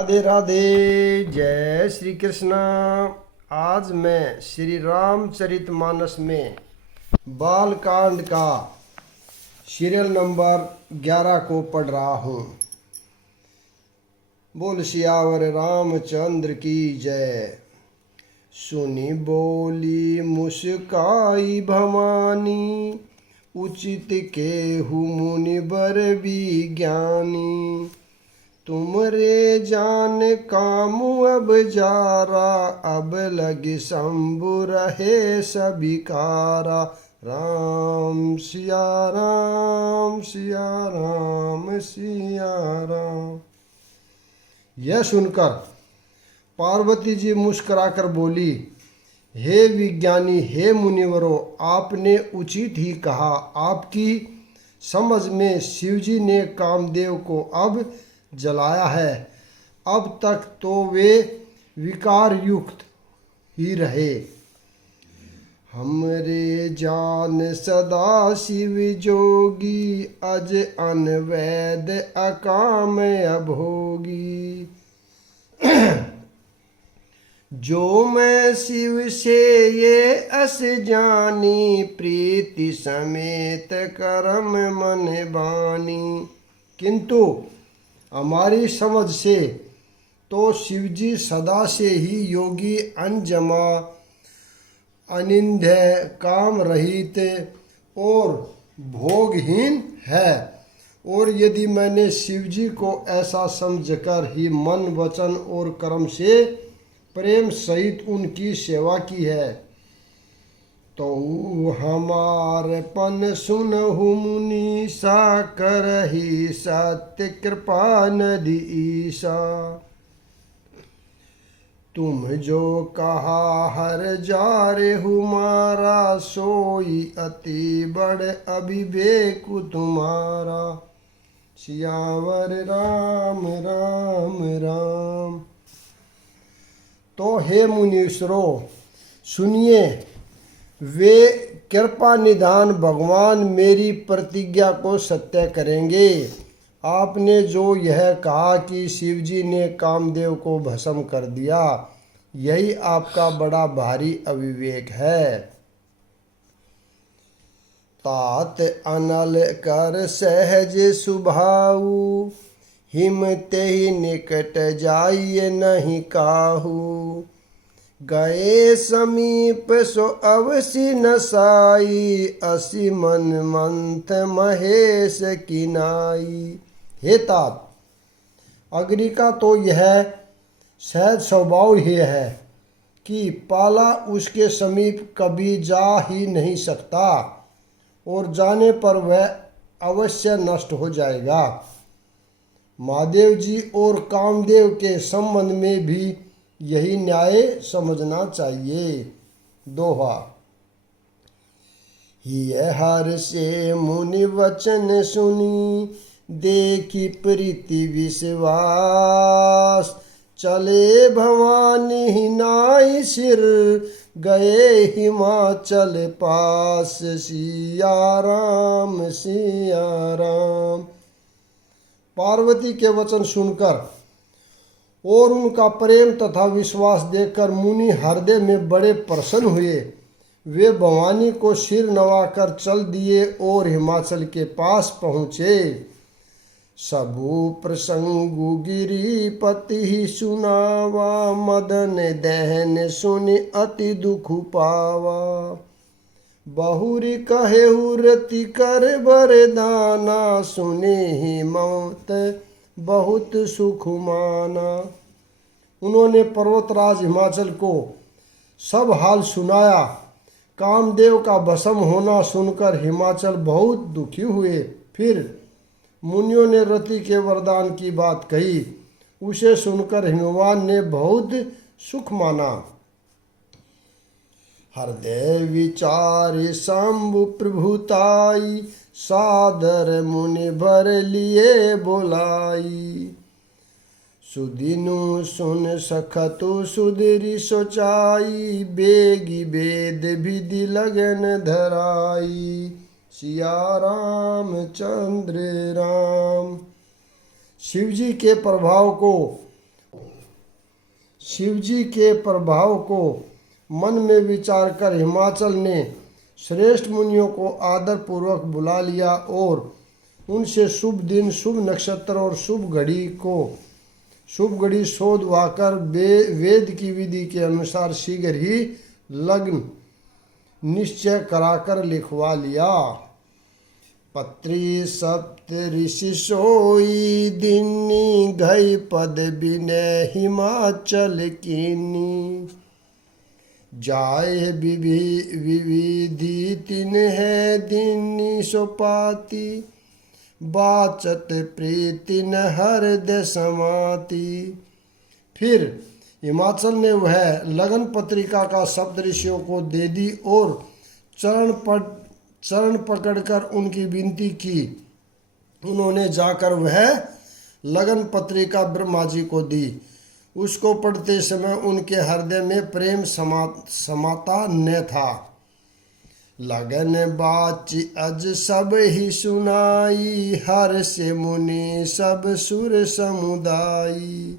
राधे राधे। जय श्री कृष्णा। आज मैं श्री रामचरितमानस में बालकांड का सीरियल नंबर 11 को पढ़ रहा हूँ। बोल सियावर रामचंद्र की जय। सुनी बोली मुस्काई भवानी, उचित केहू मुनिबर विज्ञानी। तुमरे जान काम अब जारा, अब लगी शंभु रहे सबिकारा। राम सिया राम सिया राम सिया राम। यह सुनकर पार्वती जी मुस्कुराकर बोली, हे विज्ञानी, हे मुनिवरों, आपने उचित ही कहा। आपकी समझ में शिवजी ने कामदेव को अब जलाया है। अब तक तो वे विकार युक्त ही रहे। हमरे जान सदा शिव जोगी, अज अनवैद अकाम अभोगी। जो मैं शिव से ये अस जानी, प्रीति समेत करम मन बानी। किंतु हमारी समझ से तो शिवजी सदा से ही योगी, अनजमा, अनिंद्य, काम रहित और भोगहीन है। और यदि मैंने शिवजी को ऐसा समझकर ही मन, वचन और कर्म से प्रेम सहित उनकी सेवा की है, तो हमारे पन सुनहु मुनि, सा करही सत्य कृपा नदी ईसा। तुम जो कहा हर जारे हुमारा, सोई अति बड़ अभिवेक तुम्हारा। सियावर राम राम राम। तो हे मुनीश्वरों, सुनिए, वे कृपा निधान भगवान मेरी प्रतिज्ञा को सत्य करेंगे। आपने जो यह कहा कि शिवजी ने कामदेव को भस्म कर दिया, यही आपका बड़ा भारी अविवेक है। तात अनल कर सहज सुभाऊ, हिमते ही निकट जाइए नहीं काहू। गए समीप सो अवसि नसाई, असी मन मंथ महेश किनाई। हे तात, अग्नि का तो यह सहज स्वभाव ही है कि पाला उसके समीप कभी जा ही नहीं सकता, और जाने पर वह अवश्य नष्ट हो जाएगा। महादेव जी और कामदेव के संबंध में भी यही न्याय समझना चाहिए। दोहा। ये हर से मुनि वचन सुनी, देखी प्रीति विश्वास। चले भवानी नाई सिर, गए हिमाचल पास। सिया राम सिया राम। पार्वती के वचन सुनकर और उनका प्रेम तथा विश्वास देखकर मुनि हृदय में बड़े प्रसन्न हुए। वे भवानी को सिर नवाकर चल दिए और हिमाचल के पास पहुँचे। सबु प्रसंगु गिरिपति सुनावा, मदन दहन सुनि अति दुख पावा। बहुरी कहेहु रति कर बरदाना, सुने ही मौत बहुत सुख माना। उन्होंने पर्वतराज हिमाचल को सब हाल सुनाया। कामदेव का भस्म होना सुनकर हिमाचल बहुत दुखी हुए। फिर मुनियों ने रति के वरदान की बात कही। उसे सुनकर हिमवान ने बहुत सुख माना। हृदय विचार शंभु प्रभुताई, सादर मुनि भर लिए बोलाई। सुदिनु सुन सखतु सुधरी सोचाई, बेगी वेद विधि लगन धराई। सिया राम चंद्र राम। शिवजी के प्रभाव को शिवजी के प्रभाव को मन में विचार कर हिमाचल ने श्रेष्ठ मुनियों को आदर पूर्वक बुला लिया और उनसे शुभ दिन, शुभ नक्षत्र और शुभ घड़ी शोधवाकर वेद की विधि के अनुसार शीघ्र ही लग्न निश्चय कराकर लिखवा लिया। पत्री सप्त ऋषि सोई दिनी घई पद बिनय हिमाचल कीनी जाए विविधि तिन है दिनी सोपाती बाचत प्रीति न हृदय समाती। फिर हिमाचल ने वह लगन पत्रिका का सप्त ऋषियों को दे दी और चरण पकड़कर उनकी विनती की। उन्होंने जाकर वह लगन पत्रिका ब्रह्मा जी को दी। उसको पढ़ते समय उनके हृदय में प्रेम समाता न था। लगन बाची अज सब ही सुनाई हर से मुनि सब सुर समुदायी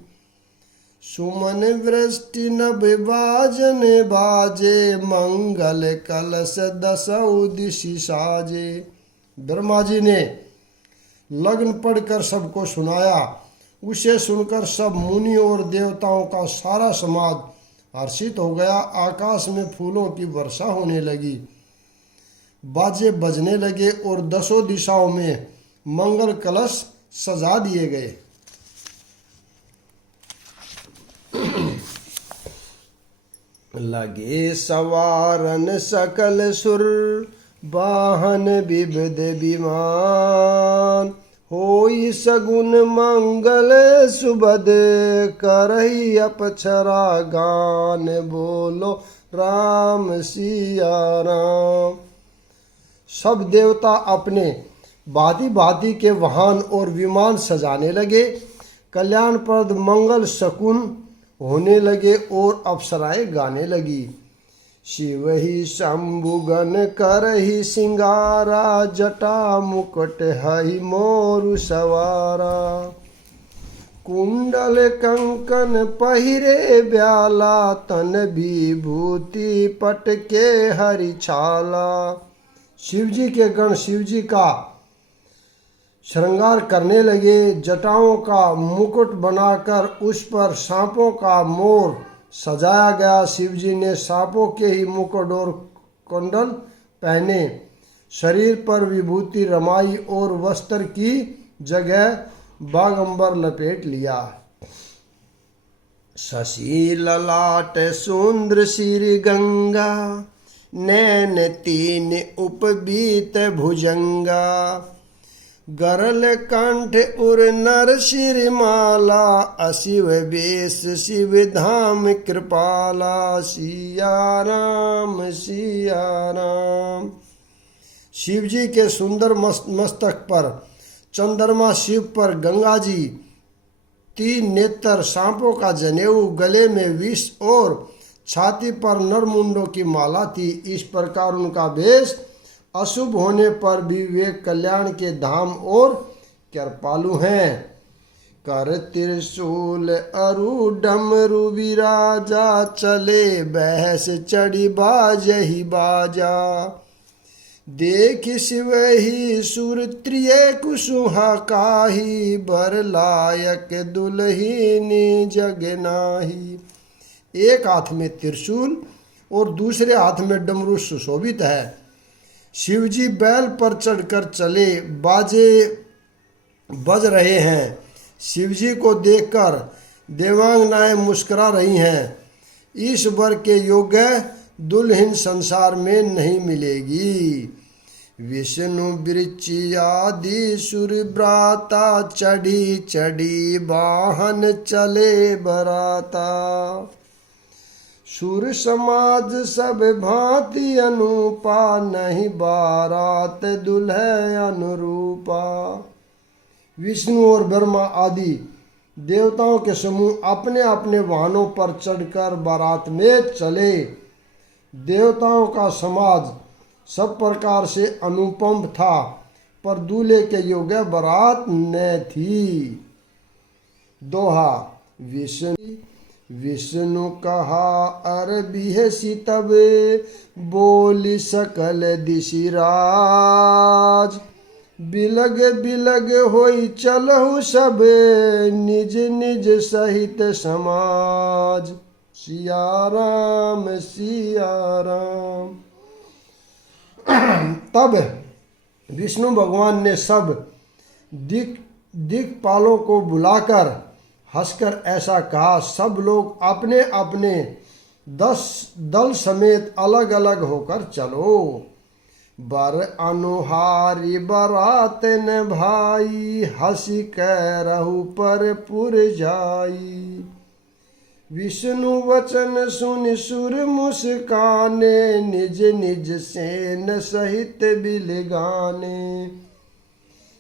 सुमन वृष्टि नभ बाजन बाजे मंगल कलश दसौ दिशि साजे। ब्रह्मा जी ने लग्न पढ़कर सबको सुनाया। उसे सुनकर सब मुनि और देवताओं का सारा समाज हर्षित हो गया। आकाश में फूलों की वर्षा होने लगी, बाजे बजने लगे और दसों दिशाओं में मंगल कलश सजा दिए गए। लगे सवारन सकल सुर वाहन विविध विमान होई सगुन मंगल सुबद करही अपछरा गान बोलो राम सिया राम। सब देवता अपने भांति भांति के वाहन और विमान सजाने लगे, कल्याणप्रद मंगल शकुन होने लगे और अप्सराएं गाने लगी। शिव ही शंभुगन करहि सिंगारा जटा मुकुट हई मोरु सवारा कुंडल कंकन पहिरे ब्याला तन विभूति पटके हरि छाला। शिवजी के गण शिवजी का श्रृंगार करने लगे। जटाओं का मुकुट बनाकर उस पर सांपों का मोर सजाया गया। शिवजी ने सांपों के ही मुकुट और कुंडल पहने, शरीर पर विभूति रमाई और वस्त्र की जगह बागंबर लपेट लिया। शशि ललाट सुंद्र श्री गंगा नैन तीन उपबीत भुजंगा गरल कंठ उर नर शिरमाला अशिव बेश शिव धाम कृपाला सिया राम सिया राम। शिवजी के सुंदर मस्तक पर चंद्रमा, शिव पर गंगा जी, तीन नेत्र, सांपों का जनेऊ, गले में विष और छाती पर नरमुंडों की माला थी। इस प्रकार उनका वेश अशुभ होने पर भी वे कल्याण के धाम और कृपालु हैं। कर त्रिशूल अरु डमरु विराजा चले बहस चढ़ी बाजहि बाजा देख शिव ही सुर त्रिय कुसुहा काही बर लायक दुल्हीनी जग नाही। एक हाथ में त्रिशूल और दूसरे हाथ में डमरू सुशोभित है। शिवजी बैल पर चढ़कर चले, बाजे बज रहे हैं। शिवजी को देखकर देवांगनाएं मुस्कुरा रही हैं। इस वर के योग्य दुल्हन संसार में नहीं मिलेगी। विष्णु वृक्षि आदि सुर ब्राता चढ़ी चढ़ी वाहन चले बराता सुर समाज सब भांति अनुपा नहीं बारात दुल्हे अनुरूपा। विष्णु और ब्रह्मा आदि देवताओं के समूह अपने अपने वाहनों पर चढ़कर बारात में चले। देवताओं का समाज सब प्रकार से अनुपम था, पर दूल्हे के योग्य बारात न थी। दोहा। विष्णु विष्णु कहा अर बिहसी तब बोली सकल दिशिराज। बिलग बिलग होई चलहु सब निज निज सहित समाज। सिया राम सिया राम। तब विष्णु भगवान ने सब दिक्पालों को बुलाकर हंसकर ऐसा कहा, सब लोग अपने अपने 10 दल समेत अलग अलग होकर चलो। बर अनुहारी बरात न भाई हंसी कहरहु पर पुर जाई। विष्णु वचन सुन सुर मुस्काने निज निज सेन सहित बिलगाने।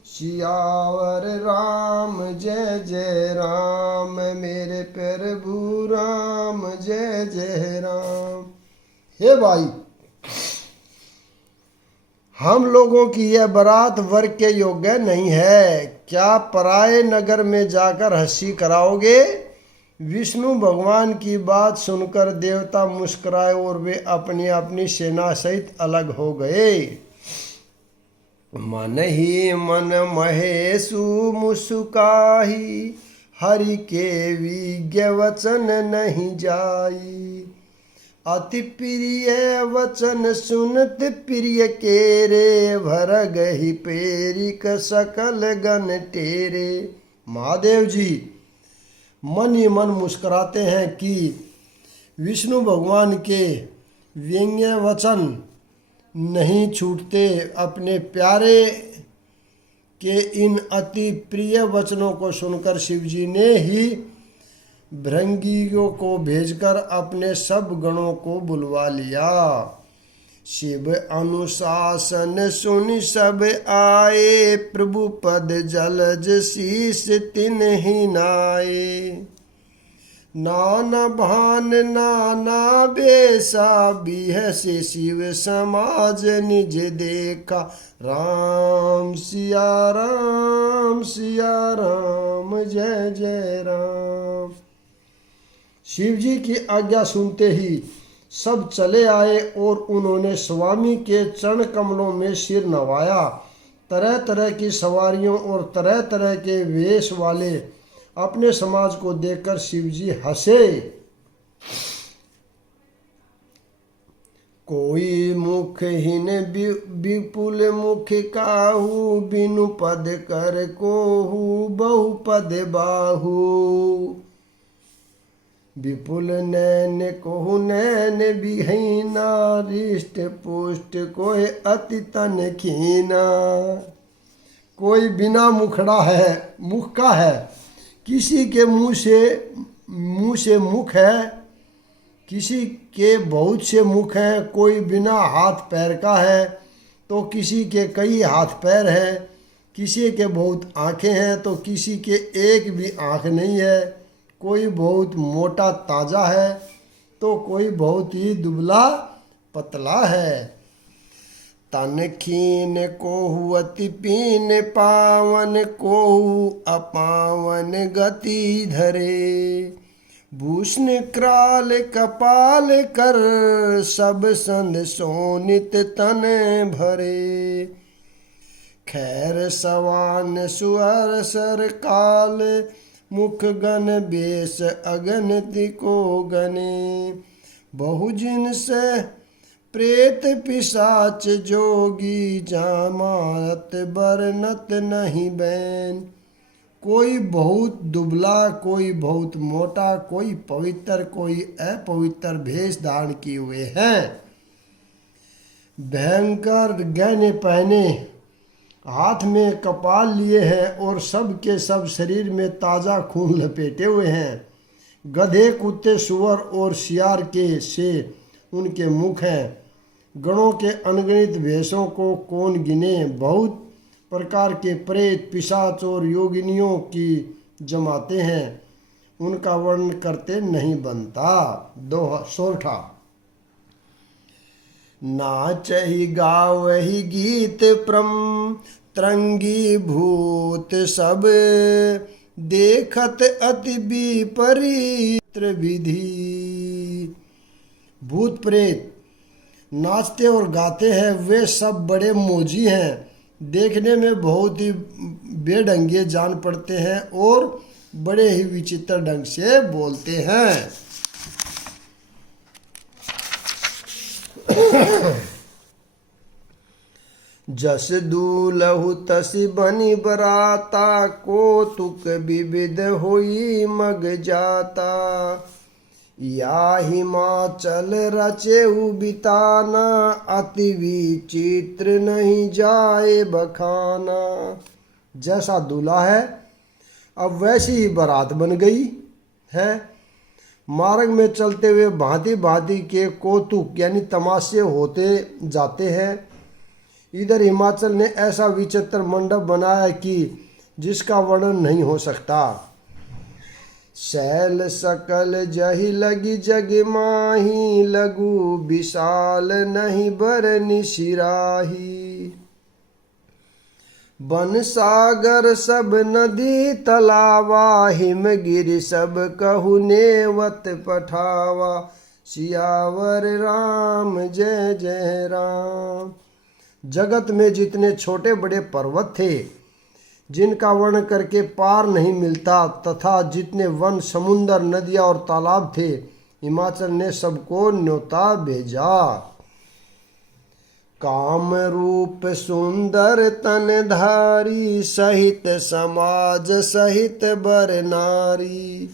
सियावर राम जय जय राम मेरे प्रभु राम जय जय राम। हे भाई, हम लोगों की यह बारात वर्ग के योग्य नहीं है। क्या पराये नगर में जाकर हंसी कराओगे? विष्णु भगवान की बात सुनकर देवता मुस्कुराए और वे अपनी अपनी सेना सहित अलग हो गए। मन ही मन महेशु मुस्काही हरि के विज्ञ वचन नहीं जाई। अति प्रिय वचन सुनत प्रिय केरे भर गही पेरिक सकल गण टेरे। महादेव जी मन ही मन मुस्कुराते हैं कि विष्णु भगवान के व्यंग्य वचन नहीं छूटते। अपने प्यारे के इन अति प्रिय वचनों को सुनकर शिवजी ने ही भृंगियों को भेजकर अपने सब गणों को बुलवा लिया। शिव अनुशासन सुन सब आए प्रभु पद जलज शीस तिन्हि नाए। नाना भान नाना बेसा बिहसे शिव समाज निज देखा। राम सिया राम जय जय राम। शिव जी की आज्ञा सुनते ही सब चले आए और उन्होंने स्वामी के चरण कमलों में सिर नवाया। तरह तरह की सवारियों और तरह तरह के वेश वाले अपने समाज को देखकर शिवजी हंसे। कोई मुखहीन विपुल मुख काहू बिनु पद कर कोहू बहु पद बाहू। विपुल नैन कोहु नैन बिहीना रिष्ट पुष्ट कोई अति तन खीना। कोई बिना मुखड़ा है मुख का है, किसी के मुंह से मुख है, किसी के बहुत से मुख हैं। कोई बिना हाथ पैर का है तो किसी के कई हाथ पैर हैं। किसी के बहुत आँखें हैं तो किसी के एक भी आँख नहीं है। कोई बहुत मोटा ताजा है तो कोई बहुत ही दुबला पतला है। तन खीन कोहु अति पीन पावन कोहु अपावन गति धरे। भूषण क्राल कपाल कर सब संद सोनित तन भरे। खैर सवान सुअर सर काल मुख गण बेश अगनति को गने। बहुजिन से प्रेत पिशाच जोगी जामात बरनत नहीं बैन। कोई बहुत दुबला, कोई बहुत मोटा, कोई पवित्र कोई अपवित्र वेश धारण किए हुए हैं। भयंकर गहने पहने, हाथ में कपाल लिए हैं और सब के सब शरीर में ताज़ा खून लपेटे हुए हैं। गधे कुत्ते सुअर और सियार के से उनके मुख हैं। गणों के अनगिनत वेशों को कौन गिने। बहुत प्रकार के प्रेत पिशाच और योगिनियों की जमाते हैं, उनका वर्णन करते नहीं बनता। सोरठा। नाचहि गावहि गीत प्रम तरंगी भूत सब देखत अति विपरीत। चित्र विधि। भूत प्रेत नाचते और गाते हैं, वे सब बड़े मौजी हैं, देखने में बहुत ही बेढंगे जान पड़ते हैं और बड़े ही विचित्र ढंग से बोलते हैं। जस दूलहु तसी बनी बराता, कौतुक विविध होई मग जाता। या हिमाचल रचे बिताना, अति विचित्र नहीं जाए बखाना। जैसा दूल्हा है अब वैसी ही बारात बन गई है। मार्ग में चलते हुए भांति भांति के कौतुक यानी तमाशे होते जाते हैं। इधर हिमाचल ने ऐसा विचित्र मंडप बनाया कि जिसका वर्णन नहीं हो सकता। शैल सकल जही लगी जग माही, लघु विशाल नहीं बरनि सिराही। बन सागर सब नदी तलावा, हिमगिरि सब कहु नेवत पठावा। सियावर राम जय जय राम। जगत में जितने छोटे बड़े पर्वत थे जिनका वर्णन करके पार नहीं मिलता, तथा जितने वन समुंदर नदियाँ और तालाब थे, हिमाचल ने सबको न्योता भेजा। काम रूप सुंदर तनधारी, सहित समाज सहित बर नारी।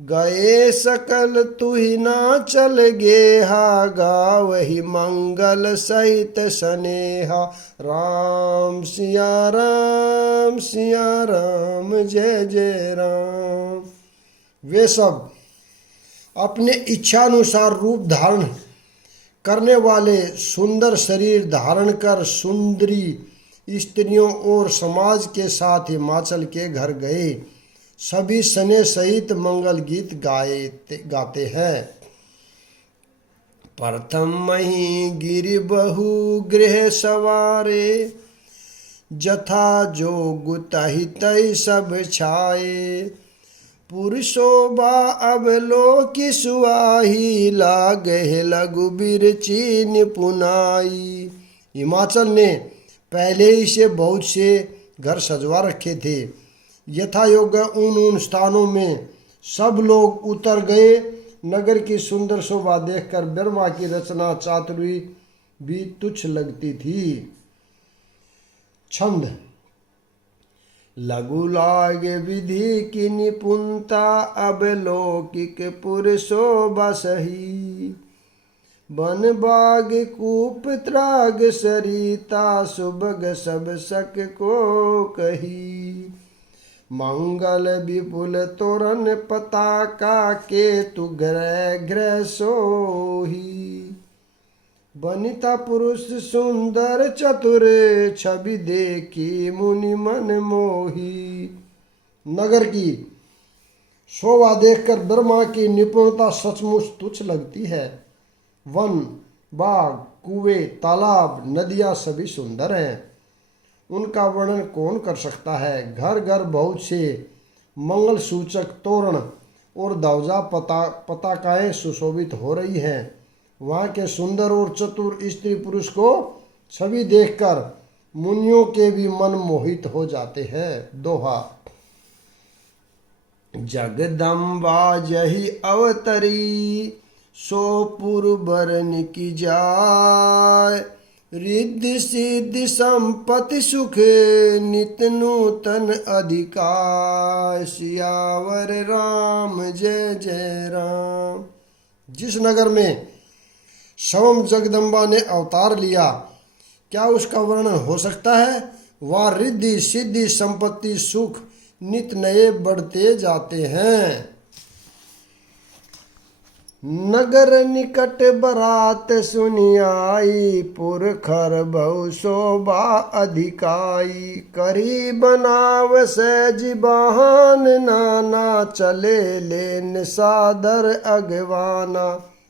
गए सकल तुहि ना चल गेहा, गावहि मंगल सहित स्नेहा। राम सिया राम जय जय राम। वे सब अपने इच्छानुसार रूप धारण करने वाले सुंदर शरीर धारण कर सुंदरी स्त्रियों और समाज के साथ हिमाचल के घर गए। सभी स्नेह सहित मंगल गीत गाते हैं। प्रथम मही गिरि बहु गृह सवारे, जथा जोग तहि तहि सब छाए। पुरुषोबा अवलोकि सुआही, लागहि लघु बिरची निपुनाई। हिमाचल ने पहले ही से बहुत से घर सजवा रखे थे। यथा योग्य उन स्थानों में सब लोग उतर गए। नगर की सुंदर शोभा देखकर ब्रह्मा की रचना चातुरी भी तुच्छ लगती थी। छंद। लघु लागे विधि की निपुणता, अवलौकिक पुरुषोबा सही। बन बाग कूप त्राग सरिता, सुभग सब सक को कही। मंगल विपुल तोरण पताका, केतु ग्रह ग्रह सोही। बनिता पुरुष सुंदर चतुर, छवि देखी मुनि मन मोही। नगर की शोभा देखकर ब्रह्मा की निपुणता सचमुच तुच्छ लगती है। वन, बाग, कुएं, तालाब, नदियाँ सभी सुंदर हैं। उनका वर्णन कौन कर सकता है। घर घर बहुत से मंगल सूचक तोरण और ध्वजा पताकाएं सुशोभित हो रही हैं। वहाँ के सुंदर और चतुर स्त्री पुरुष को छवि देखकर मुनियों के भी मन मोहित हो जाते हैं। दोहा। जगदम्बा जही अवतरी, सो पुरबरन की जाय। रिद्धि सिद्धि संपत्ति सुख, नित नूतन अधिकार। सियावर राम जय जय राम। जिस नगर में स्वयं जगदम्बा ने अवतार लिया, क्या उसका वर्णन हो सकता है। वहाँ रिद्धि सिद्धि संपत्ति सुख नित नए बढ़ते जाते हैं। नगर निकट बरात सुनियाई, पुरखर बहु शोभा अधिकाई। करी बनाव सहज बहान, नाना चले लेन सादर अगवाना।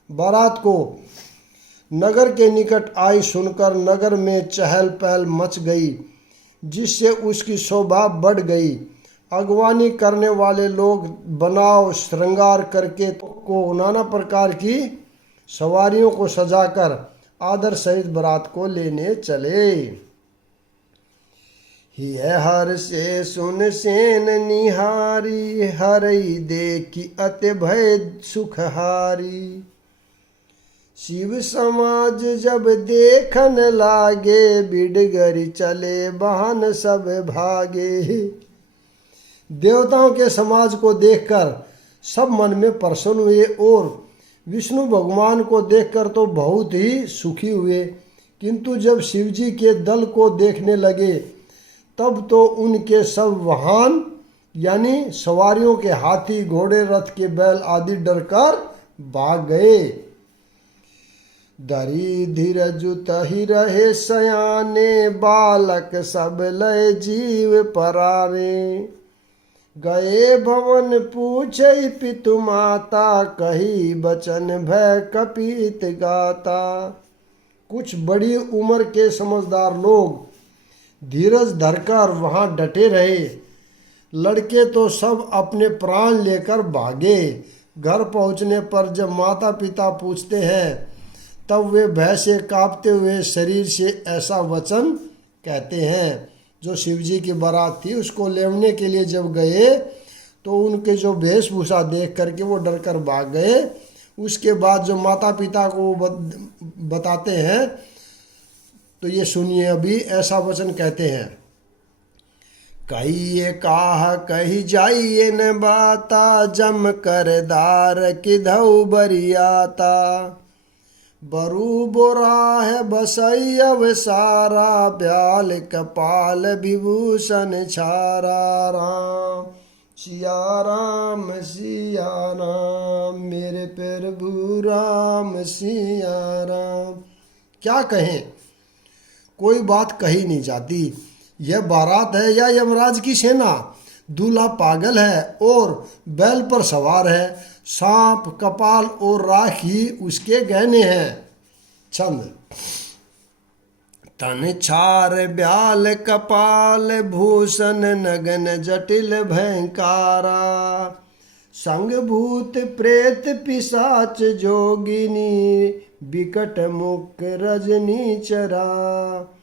बारात को नगर के निकट आई सुनकर नगर में चहल पहल मच गई, जिससे उसकी शोभा बढ़ गई। अगवानी करने वाले लोग बनाव श्रृंगार करके को नाना प्रकार की सवारियों को सजाकर आदर सहित बारात को लेने चले। हिय हर से सुन सेन निहारी, हरई देखी अति भय सुखहारी। शिव समाज जब देखन लागे, बिडगरी चले बहन सब भागे। देवताओं के समाज को देखकर सब मन में प्रसन्न हुए और विष्णु भगवान को देखकर तो बहुत ही सुखी हुए, किंतु जब शिवजी के दल को देखने लगे तब तो उनके सब वाहन यानी सवारियों के हाथी घोड़े रथ के बैल आदि डरकर भाग गए। धरी धीरज तहि रहे सयाने, बालक सब लय जीव पराने। गए भवन पूछे पितु माता, कही बचन भय कपित गाता। कुछ बड़ी उम्र के समझदार लोग धीरज धरकर वहां डटे रहे। लड़के तो सब अपने प्राण लेकर भागे। घर पहुंचने पर जब माता पिता पूछते हैं तब वे भय से कांपते हुए शरीर से ऐसा वचन कहते हैं। जो शिवजी की बारात थी उसको लेवने के लिए जब गए तो उनके जो वेशभूषा देख करके वो डर कर भाग गए। उसके बाद जो माता पिता को बताते हैं तो ये सुनिए, अभी ऐसा वचन कहते हैं। कहिए काह कही जाइए न बाता, जम कर दार किधऊ बरियाता। बरु बोरा है बसई अवसारा, ब्याल कपाल विभूषण छारा। राम सिया राम सिया राम, मेरे प्रभु राम सिया राम। क्या कहें, कोई बात कही नहीं जाती। यह बारात है या यमराज की सेना? दूल्हा पागल है और बैल पर सवार है। सांप कपाल और राखी उसके गहने हैं। छंद। तन छार ब्याल कपाल, भूषण नगन जटिल भयंकारा। संग भूत प्रेत पिशाच जोगिनी, बिकट मुख रजनी चरा।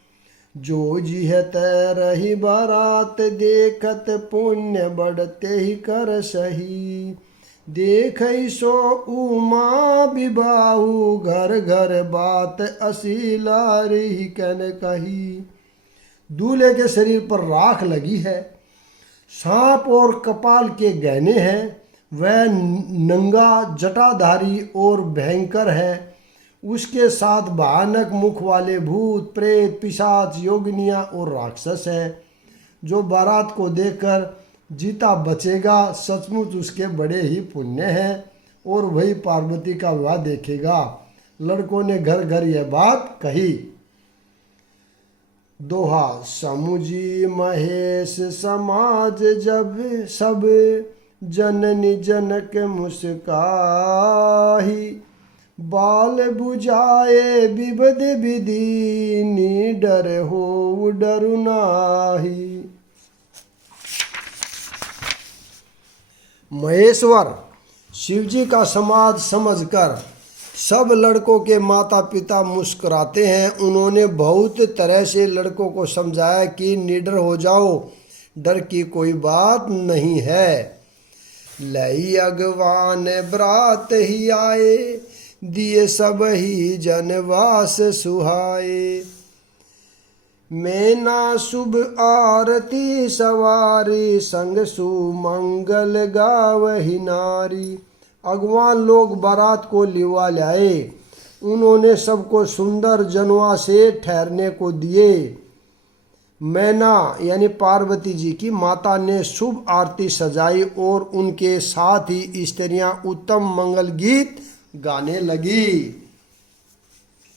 जो जिह तै रही बारात, देखत पुण्य बढ़ते ही कर सही। देख सो उमा विबाहु, घर घर बात असीला रही कन कही। दूल्हे के शरीर पर राख लगी है, सांप और कपाल के गहने हैं। वह नंगा जटाधारी और भयंकर है। उसके साथ भयानक मुख वाले भूत प्रेत पिशाच योगिनियाँ और राक्षस है। जो बारात को देखकर जीता बचेगा सचमुच उसके बड़े ही पुण्य हैं और वही पार्वती का विवाह देखेगा। लड़कों ने घर घर यह बात कही। दोहा। समुझी महेश समाज जब, सब जननी जनक मुस्काही। बाल बुझाए विविध विधि, निडर हो डरु नाही। महेश्वर शिवजी का समाज समझकर सब लड़कों के माता पिता मुस्कुराते हैं। उन्होंने बहुत तरह से लड़कों को समझाया कि निडर हो जाओ, डर की कोई बात नहीं है। लई अगवान बरात ही आए, दिए सब ही जनवास सुहाए। मैना शुभ आरती सवारी, संग सुमंगल गावही नारी। अगवान लोग बारात को लिवा लाए। उन्होंने सबको सुंदर जनवा से ठहरने को दिए। मैना यानी पार्वती जी की माता ने शुभ आरती सजाई और उनके साथ ही स्त्रियां उत्तम मंगल गीत गाने लगी।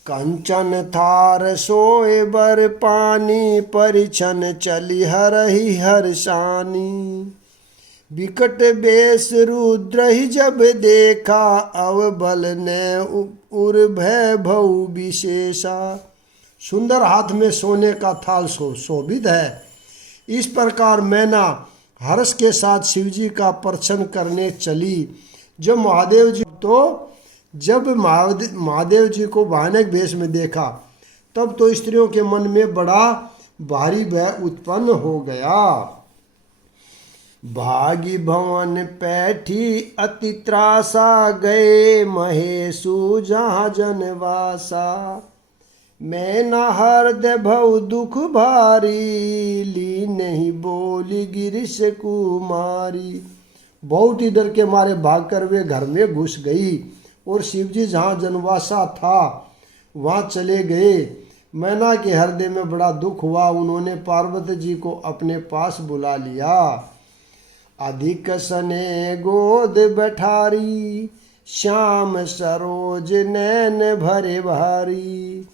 कंचन थार सोए बर पानी, परिछन चली हरहि हर्षानी। विकट बेस रुद्र ही जब देखा, अवबल ने उर भय भऊ विशेषा। सुंदर हाथ में सोने का थाल शोभित है। इस प्रकार मैना हर्ष के साथ शिवजी का प्रदर्शन करने चली। जब महादेव जी को भयानक वेश में देखा, तब तो स्त्रियों के मन में बड़ा भारी भय उत्पन्न हो गया। भागी भवन पैठी अति त्रासा, गए महेशु जहाँ जनवासा। मैं न हृदय भव दुख भारी, ली नहीं बोली गिरिश कुमारी। बहुत ही डर के मारे भागकर वे घर में घुस गई और शिवजी जहाँ जनवासा था वहाँ चले गए। मैना के हृदय में बड़ा दुख हुआ। उन्होंने पार्वती जी को अपने पास बुला लिया। अधिक सने गोद बैठारी, श्याम सरोज नैन भरे भारी।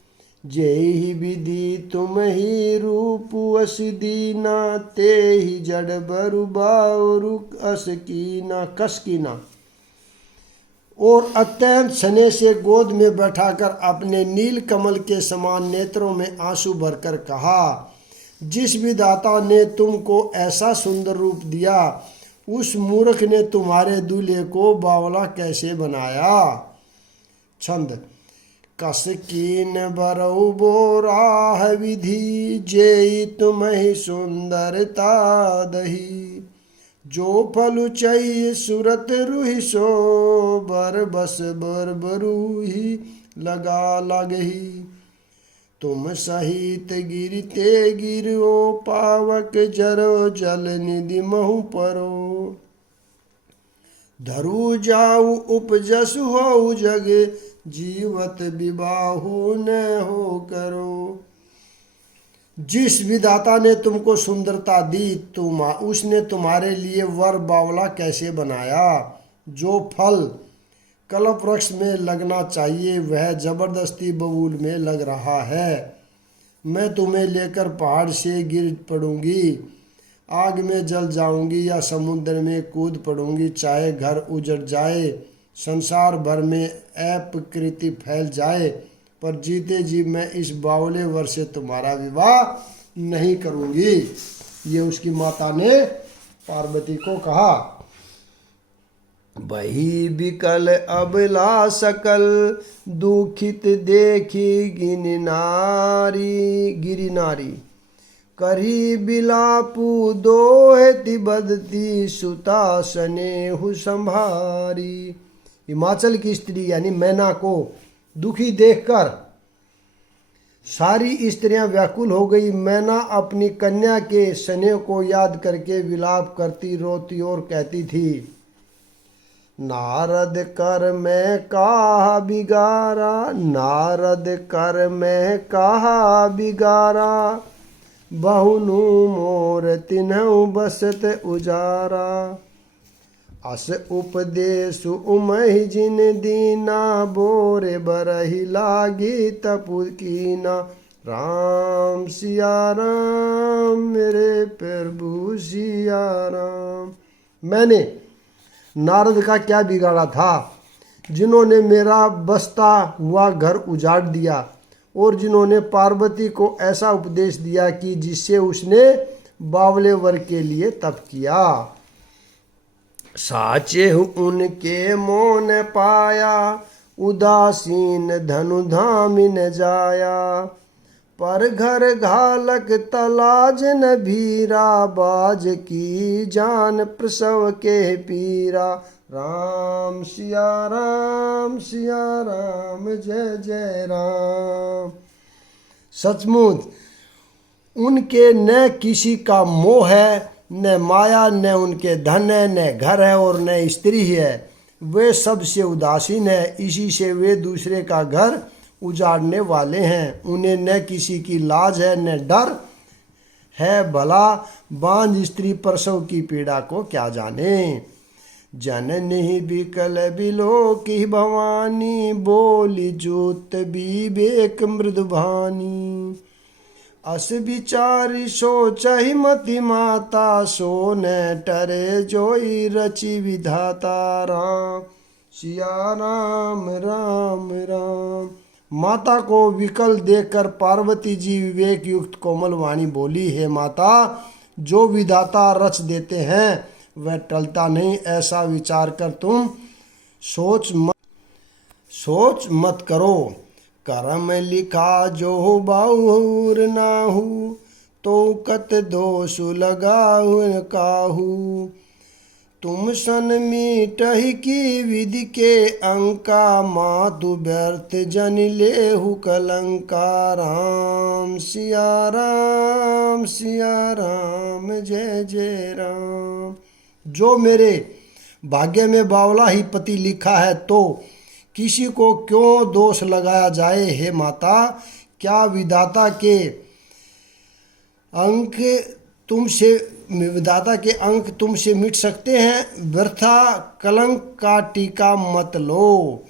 जेहि विधि तुम ही रूप अस दीना, ते ही जड़ बरु बारु अस कीना कस कीना। और अत्यंत स्नेह से गोद में बैठाकर अपने नील कमल के समान नेत्रों में आंसू भरकर कहा, जिस विधाता ने तुमको ऐसा सुंदर रूप दिया, उस मूर्ख ने तुम्हारे दूल्हे को बावला कैसे बनाया। छंद। कस कीन बरऊ बोराह विधि, जेई तुम ही सुंदरता दही। जो फल चाहिए सुरत रूहि सो, बर बस बर बरूही लगा लगही। तुम सहित गिरते गिरो, पावक जरो जल निधि महु परो। धरु जाऊ उपजस हो जगे, जीवत विबाहु न हो करो। जिस विधाता ने तुमको सुंदरता दी, उसने तुम्हारे लिए वर बावला कैसे बनाया। जो फल कल्प वृक्ष में लगना चाहिए वह जबरदस्ती बबूल में लग रहा है। मैं तुम्हें लेकर पहाड़ से गिर पड़ूंगी, आग में जल जाऊंगी या समुद्र में कूद पड़ूंगी। चाहे घर उजड़ जाए, संसार भर में अपकृति फैल जाए, पर जीते जी मैं इस बावले वर से तुम्हारा विवाह नहीं करूंगी। ये उसकी माता ने पार्वती को कहा। बही बिकल अबला सकल, दुखित देखी गिरी नारी। करी बिलापू दोहति बदती, सुता स्नेहु संभारी। हिमाचल की स्त्री यानी मैना को दुखी देखकर सारी स्त्रियां व्याकुल हो गई। मैना अपनी कन्या के स्नेह को याद करके विलाप करती, रोती और कहती थी, नारद कर मैं कहा बिगारा, नारद कर मैं कहा बिगारा। बहुनु मोर तिन्हु बसत उजारा। अस उपदेश उमहि जिन दीना, बोरे बरहि लागी तपु कीना। राम सिया राम मेरे प्रभु सिया राम। मैंने नारद का क्या बिगाड़ा था, जिन्होंने मेरा बसता हुआ घर उजाड़ दिया और जिन्होंने पार्वती को ऐसा उपदेश दिया कि जिससे उसने बावले वर के लिए तप किया। साचे उनके मोन पाया, उदासीन धनु धामिन जाया। पर घर घालक तलाज न भीरा, बाज की जान प्रसव के पीरा। राम सिया राम जय जय राम। सचमुच उनके न किसी का मोह है, न माया, न उनके धन है, न घर है और न स्त्री है। वे सबसे उदासीन है, इसी से वे दूसरे का घर उजाड़ने वाले हैं। उन्हें न किसी की लाज है न डर है, भला बांझ स्त्री प्रसव की पीड़ा को क्या जाने। जननी बिकल बिलो की भवानी, बोली जोत विवेक मृदुभानी। अस विचारी सोचहि मति माता, सो न टरे जोई रचि विधाता। राम सिया राम राम राम। माता को विकल देखकर पार्वती जी विवेक युक्त कोमल वाणी बोली, हे माता, जो विधाता रच देते हैं वह टलता नहीं, ऐसा विचार कर तुम सोच मत करो। करम लिखा जो बाहुर नाहू, तो कत दोष लगाहु काहू। तुम सन मीटहि की विधि के अंका, मातु व्यर्थ जन लेहु कलंका। राम सिया राम जय जय राम। जो मेरे भाग्य में बावला ही पति लिखा है, तो किसी को क्यों दोष लगाया जाए। हे माता, क्या विधाता के अंक तुमसे मिट सकते हैं। व्यर्था कलंक का टीका मत लो।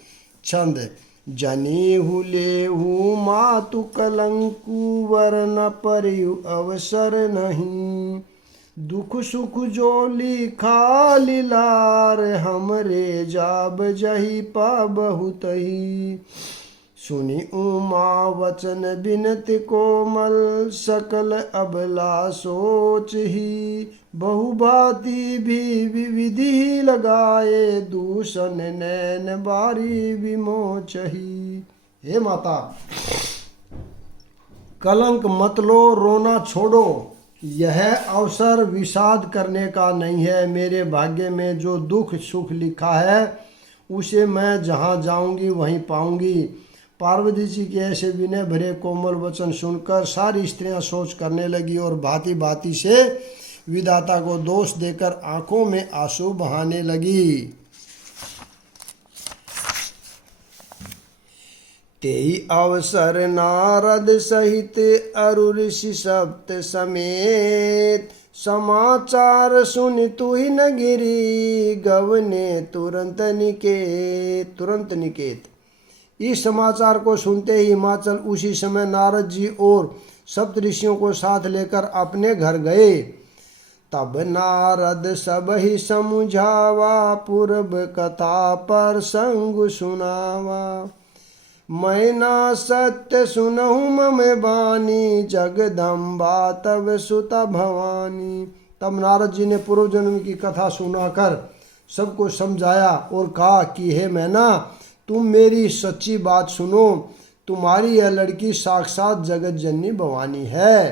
छंद। जनी हुलेहु मातु कलंकु, वरन परियु अवसर नहीं। दुख सुख जो लिखा लीलार, हमरे जाब जही पाबहु तही। सुनी उमा वचन बिनति कोमल, सकल अबला सोच ही। बहुभांति भी विविधि लगाए, दूषण नैन बारी विमोचही। हे माता, कलंक मत लो, रोना छोड़ो। यह अवसर विषाद करने का नहीं है। मेरे भाग्य में जो दुख सुख लिखा है, उसे मैं जहाँ जाऊंगी वहीं पाऊंगी। पार्वती जी के ऐसे विनय भरे कोमल वचन सुनकर सारी स्त्रियां सोच करने लगी और भांति भांति से विधाता को दोष देकर आंखों में आंसू बहाने लगी। तेई अवसर नारद सहित अरु ऋषि सप्त समेत, समाचार सुन तुहि न गिरी, गवने तुरंत निकेत। इस समाचार को सुनते ही हिमाचल उसी समय नारद जी और सप्त ऋषियों को साथ लेकर अपने घर गए। तब नारद सब ही समझावा, पूर्व कथा पर संग सुनावा। मैना सत्य सुनहु मम बानी, जगदम्बा तब सुता भवानी। तब नारद जी ने पूर्व जन्म की कथा सुनाकर सबको समझाया और कहा कि हे मैना, तुम मेरी सच्ची बात सुनो। तुम्हारी यह लड़की साक्षात जगत जननी भवानी है।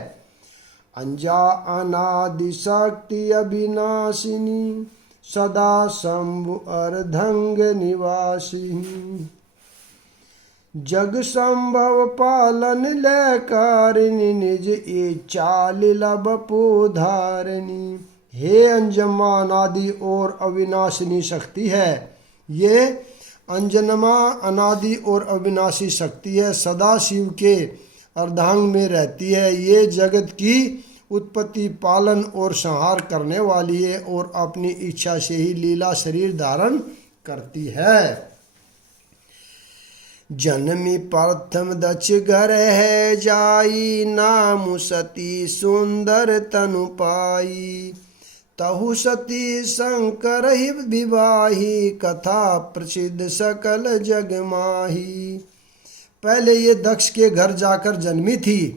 अंजा अनादि शक्ति अविनाशिनी, सदा शंभु अर्धंग निवासिनी। जग संभव पालन लयकारिणी, निज इच्छा लीला बपु धारिणी। हे अंजमा अनादि और अविनाशिनी शक्ति है। ये अंजनमा अनादि और अविनाशी शक्ति है, सदा शिव के अर्धांग में रहती है। ये जगत की उत्पत्ति, पालन और संहार करने वाली है और अपनी इच्छा से ही लीला शरीर धारण करती है। जन्मी प्रथम दक्ष घर है जाई, नाम सती सुंदर तनु पाई। तहु सती शंकर ही विवाही, कथा प्रसिद्ध सकल जग माही। पहले ये दक्ष के घर जाकर जन्मी थी,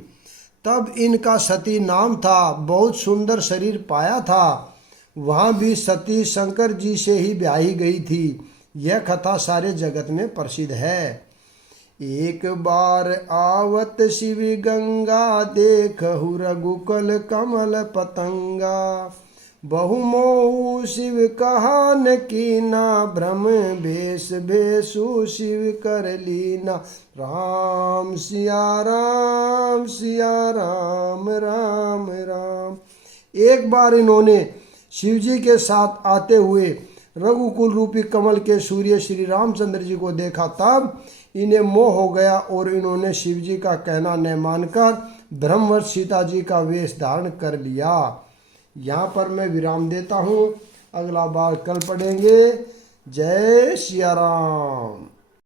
तब इनका सती नाम था। बहुत सुंदर शरीर पाया था। वहाँ भी सती शंकर जी से ही ब्याही गई थी। यह कथा सारे जगत में प्रसिद्ध है। एक बार आवत शिव गंगा, देखहु रघुकुल कमल पतंगा। बहुमोहु शिव कहान कीना, भ्रम भेष भेषु शिव कर लीना। राम सिया राम राम राम। एक बार इन्होंने शिव जी के साथ आते हुए रघुकुल रूपी कमल के सूर्य श्री रामचंद्र जी को देखा। तब इन्हें मोह हो गया और इन्होंने शिव जी का कहना न मानकर ब्रह्मवश सीता जी का वेश धारण कर लिया। यहाँ पर मैं विराम देता हूँ। अगला बार कल पढ़ेंगे। जय सिया राम।